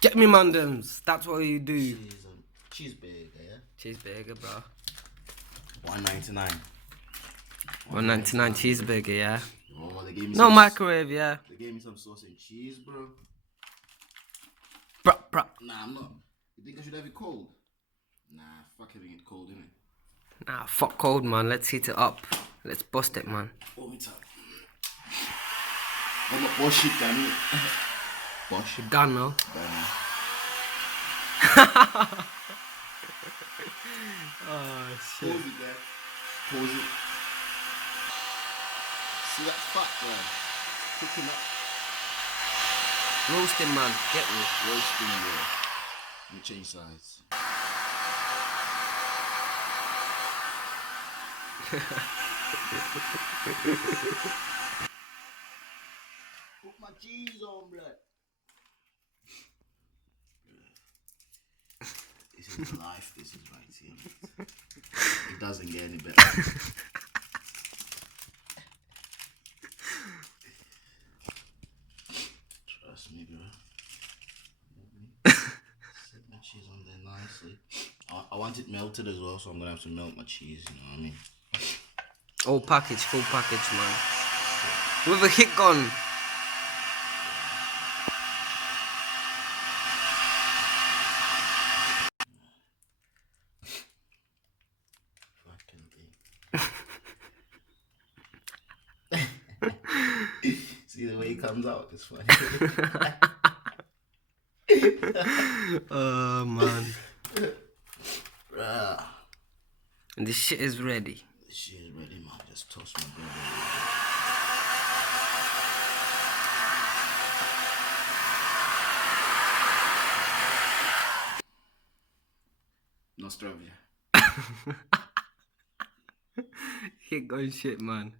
Get me Mandams. That's what you do. Cheeseburger, yeah? Cheeseburger, bro. $1.99. $1.99 cheeseburger, yeah. Oh, they gave me No microwave, yeah. They gave me some sauce and cheese, bro. Bruh. Nah, I'm not. You think I should have it cold? Nah, fuck having it cold, innit? Nah, fuck cold, man. Let's heat it up. Let's bust it, man. Hold me tight. I'm a Bosch Heat Gun, innit? Bosch. Gun, no? Oh, shit. Pause it there. Pause it. See that fat, bro? Cooking up. Roasting, man. Get me. Roasting, bro. Let me change sides. Put my cheese on, bro. This is life. This is right here. It doesn't get any better. Trust me, bro. Set my cheese on there nicely. I want it melted as well, so I'm gonna have to melt my cheese. You know what I mean? All package, full package, man. With a heat gun. See the way it comes out, it's funny. Oh, man. And this shit is ready. This shit is ready, man. Just toss my brother. Nostrovia. Heat gun shit, man.